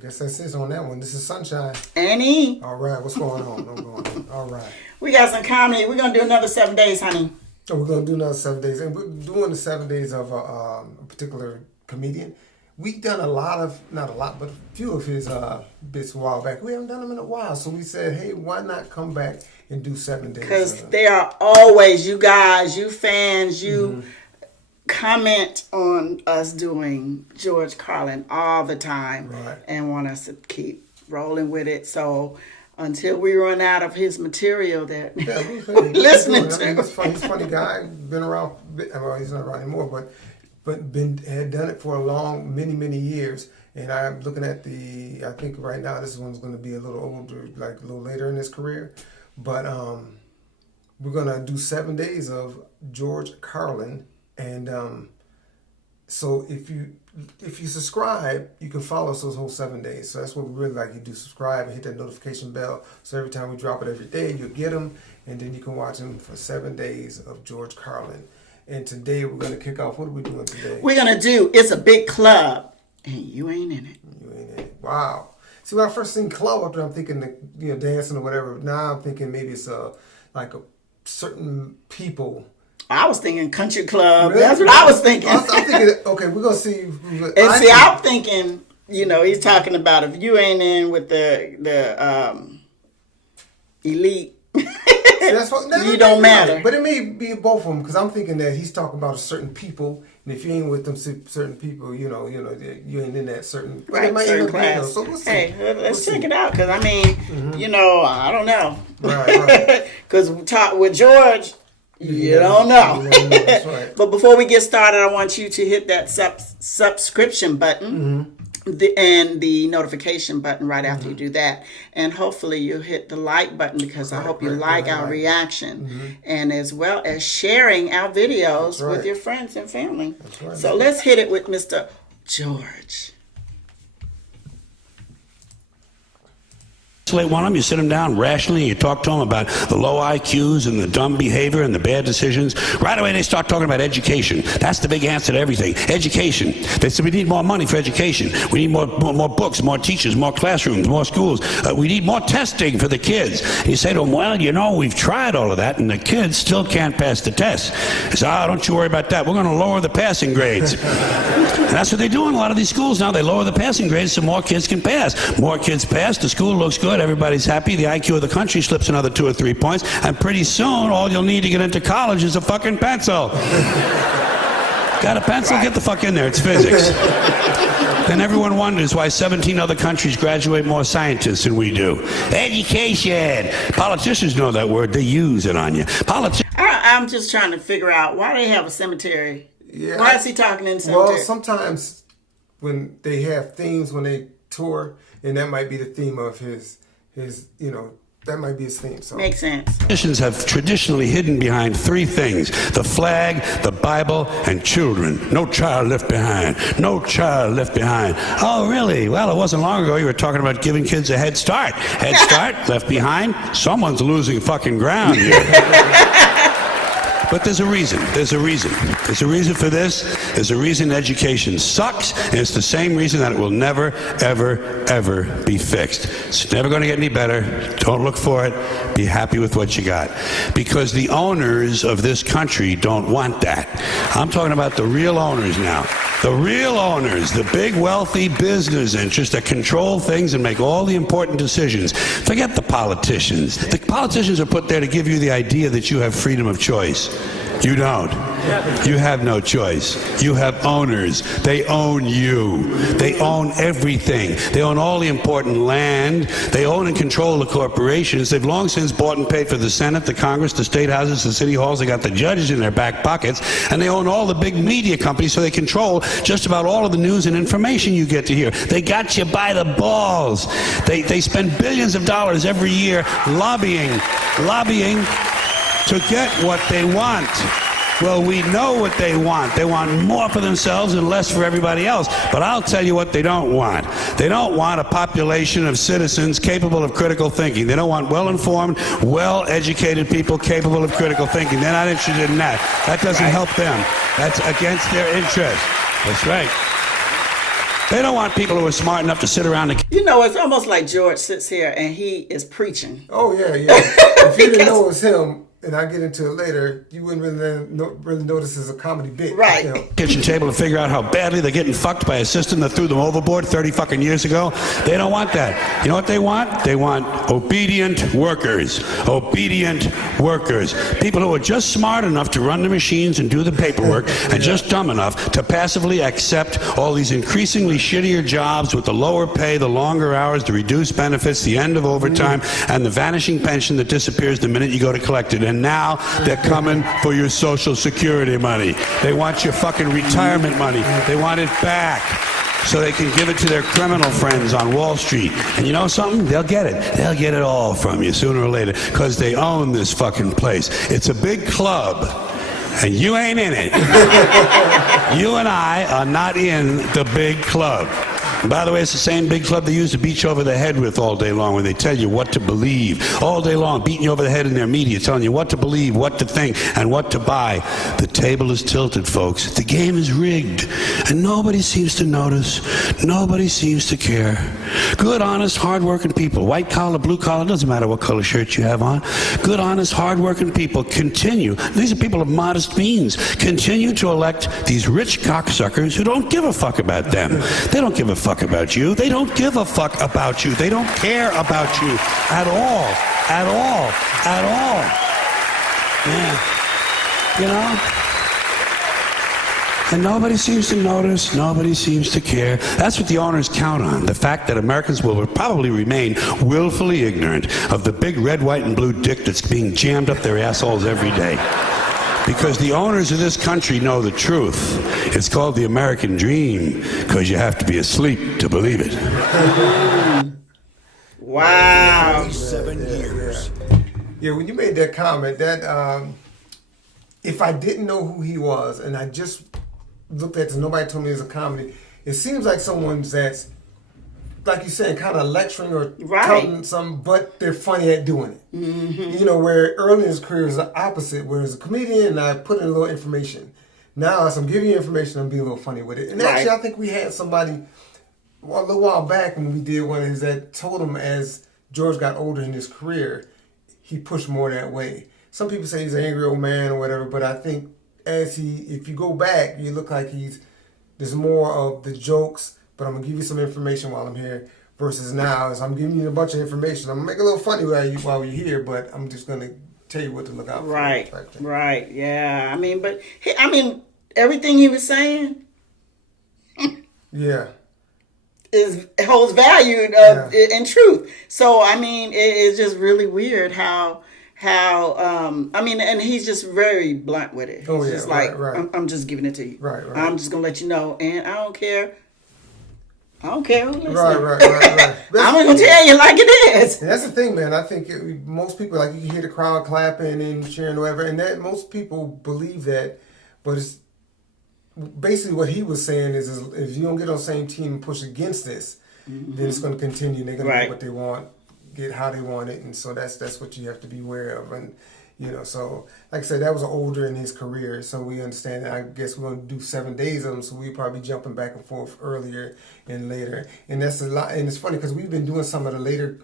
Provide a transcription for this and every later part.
guess that's it on that one. This is Sunshine. Annie. All right, what's going on? All right. We got some comedy. We're going to do another 7 days, honey. So we're going to do another 7 days. And we're doing the 7 days of a particular comedian. We've done not a lot, but a few of his bits a while back. We haven't done them in a while. So we said, hey, why not come back and do 7 days? Because they are always, you guys, you fans, you comment on us doing George Carlin all the time. Right. And want us to keep rolling with it. So until we run out of his material that we're listening to. He's a funny guy. Been around, well, he's not around anymore, but had done it for many years. And I'm looking at I think right now this one's going to be a little older, like a little later in his career. But we're going to do 7 days of George Carlin. And so if you subscribe, you can follow us those whole 7 days. So that's what we really like. You do subscribe and hit that notification bell. So every time we drop it every day, you'll get them. And then you can watch them for 7 days of George Carlin. And today we're going to kick off. What are we doing today? We're going to do It's a Big Club. And you ain't in it. You ain't in it. Wow. See, when I first seen club up there, I'm thinking, dancing or whatever. Now I'm thinking maybe it's like a certain people. I was thinking country club. Really? That's what I was thinking. I'm thinking, okay, we're going to see. I'm thinking, he's talking about if you ain't in with the elite. See, that's what, you don't matter. Right. But it may be both of them, because I'm thinking that he's talking about a certain people, and if you ain't with them certain people, you ain't in that certain certain class. So we'll see. Hey, let's check it out, because I don't know. Right. Because we talk with George. You don't know. That's right. But before we get started, I want you to hit that subscription button and the notification button right after you do that. And hopefully you'll hit the like button, because I hope you like our reaction. And as well as sharing our videos with your friends and family. That's right. So let's hit it with Mr. George. One of them, you sit them down rationally, you talk to them about the low IQs and the dumb behavior and the bad decisions. Right away they start talking about education. That's the big answer to everything. Education. They said we need more money for education. We need more books, more teachers, more classrooms, more schools. We need more testing for the kids. And you say to them, well, we've tried all of that and the kids still can't pass the test. They say, don't you worry about that. We're going to lower the passing grades. And that's what they do in a lot of these schools now. They lower the passing grades so more kids can pass. More kids pass, the school looks good, everybody's happy, the IQ of the country slips another 2 or 3 points, and pretty soon all you'll need to get into college is a fucking pencil. Got a pencil? Get the fuck in there, it's physics. Then everyone wonders why 17 other countries graduate more scientists than we do. Education! Politicians know that word, they use it on you. I'm just trying to figure out why they have a cemetery. Yeah, why is he talking in cemetery? Well, sometimes when they have themes when they tour, and that might be the theme of his that might be his theme. So makes sense. Politicians have traditionally hidden behind 3 things: the flag, the Bible, and children. No child left behind. No child left behind. Oh, really? Well, it wasn't long ago you were talking about giving kids a head start. Head start, left behind. Someone's losing fucking ground here. But there's a reason. There's a reason. There's a reason for this. There's a reason education sucks, and it's the same reason that it will never, ever, ever be fixed. It's never going to get any better. Don't look for it. Be happy with what you got. Because the owners of this country don't want that. I'm talking about the real owners now. The real owners, the big wealthy business interests that control things and make all the important decisions. Forget the politicians. The politicians are put there to give you the idea that you have freedom of choice. You don't. You have no choice. You have owners. They own you. They own everything. They own all the important land. They own and control the corporations. They've long since bought and paid for the Senate, the Congress, the state houses, the city halls. They got the judges in their back pockets. And they own all the big media companies, so they control just about all of the news and information you get to hear. They got you by the balls. They spend billions of dollars every year lobbying to get what they want. Well, we know what they want. They want more for themselves and less for everybody else. But I'll tell you what they don't want. They don't want a population of citizens capable of critical thinking. They don't want well-informed, well-educated people capable of critical thinking. They're not interested in that. That doesn't help them. That's against their interest. That's right. They don't want people who are smart enough to sit around and You know, it's almost like George sits here and he is preaching. Oh yeah. If you didn't know it was him, and I get into it later, you wouldn't really notice it's a comedy bit. Right. You know. kitchen table to figure out how badly they're getting fucked by a system that threw them overboard 30 fucking years ago. They don't want that. You know what they want? They want obedient workers. Obedient workers. People who are just smart enough to run the machines and do the paperwork and just dumb enough to passively accept all these increasingly shittier jobs with the lower pay, the longer hours, the reduced benefits, the end of overtime, and the vanishing pension that disappears the minute you go to collect it. And now they're coming for your Social Security money. They want your fucking retirement money. They want it back so they can give it to their criminal friends on Wall Street. And you know something? They'll get it. They'll get it all from you sooner or later because they own this fucking place. It's a big club, and you ain't in it. You and I are not in the big club. And by the way, it's the same big club they use to beat you over the head with all day long when they tell you what to believe. All day long, beating you over the head in their media, telling you what to believe, what to think, and what to buy. The table is tilted, folks. The game is rigged. And nobody seems to notice. Nobody seems to care. Good, honest, hard-working people. White collar, blue collar, doesn't matter what color shirt you have on. Good, honest, hard-working people continue. These are people of modest means. Continue to elect these rich cocksuckers who don't give a fuck about them. They don't give a fuck about you. They don't give a fuck about you. They don't care about you at all. At all. At all. Yeah. You know? And nobody seems to notice. Nobody seems to care. That's what the owners count on. The fact that Americans will probably remain willfully ignorant of the big red, white, and blue dick that's being jammed up their assholes every day. Because the owners of this country know the truth. It's called the American dream, because you have to be asleep to believe it. Wow. 7 years. Yeah, when you made that comment, that if I didn't know who he was and I just looked at this, nobody told me it was a comedy, it seems like someone's that's, like you said, kind of lecturing or telling something, but they're funny at doing it. Mm-hmm. You know, where early in his career is the opposite, where as a comedian, I put in a little information. Now, as I'm giving you information, I'm being a little funny with it. And actually, I think we had somebody a little while back when we did one of his that told him as George got older in his career, he pushed more that way. Some people say he's an angry old man or whatever, but I think if you go back, you look like there's more of the jokes, but I'm going to give you some information while I'm here, versus now, as I'm giving you a bunch of information. I'm going to make it a little funny while you're here, but I'm just going to tell you what to look out for. Right, yeah. I mean, everything he was saying yeah, holds value in truth. So, I mean, it's just really weird how and he's just very blunt with it. He's just like, right. I'm just giving it to you. Right. I'm just going to let you know, and I don't care who listens. Right. I'm going to tell you like it is. And that's the thing, man. I think most people, like, you hear the crowd clapping and cheering or whatever, and that most people believe that, but it's basically what he was saying is if you don't get on the same team and push against this, then it's going to continue. They're going to get what they want, get how they want it, and so that's what you have to be aware of. And so like I said, that was older in his career, so we understand that. I guess we're going to do 7 days of them, so we're probably jumping back and forth earlier and later, and that's a lot. And it's funny because we've been doing some of the later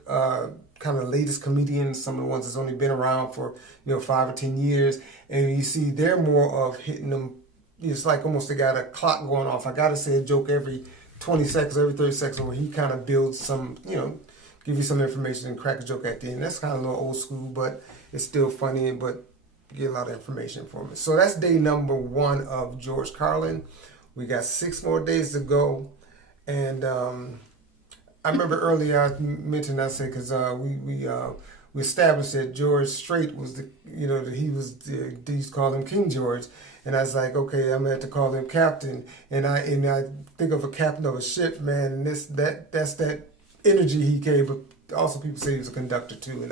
kind of latest comedians, some of the ones that's only been around for 5 or 10 years, and you see they're more of hitting them. It's like almost they got a clock going off. I got to say a joke every 20 seconds, every 30 seconds, where he kind of builds some, give you some information and crack a joke at the end. That's kind of a little old school, but it's still funny, but you get a lot of information from it. So that's day number 1 of George Carlin. We got 6 more days to go. And I remember earlier I mentioned, I said, because we established that George Strait was he used to call him King George. And I was like, okay, I'm gonna have to call him captain. And I think of a captain of a ship, man, and that's that energy he gave. But also, people say he was a conductor too,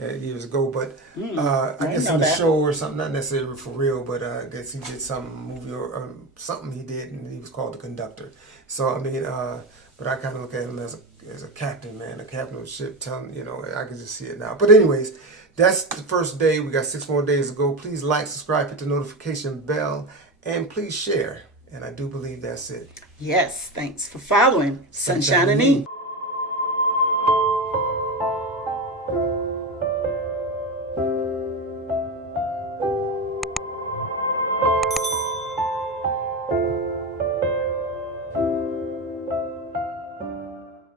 years ago. But I guess in the show or something, not necessarily for real, but I guess he did some movie or something he did, and he was called the conductor. So I mean, but I kind of look at him as a captain, man, a captain of a ship. Telling I can just see it now. But anyways. That's the first day. We got 6 more days to go. Please like, subscribe, hit the notification bell, and please share. And I do believe that's it. Yes, thanks for following Sunshine Sunshine and and E.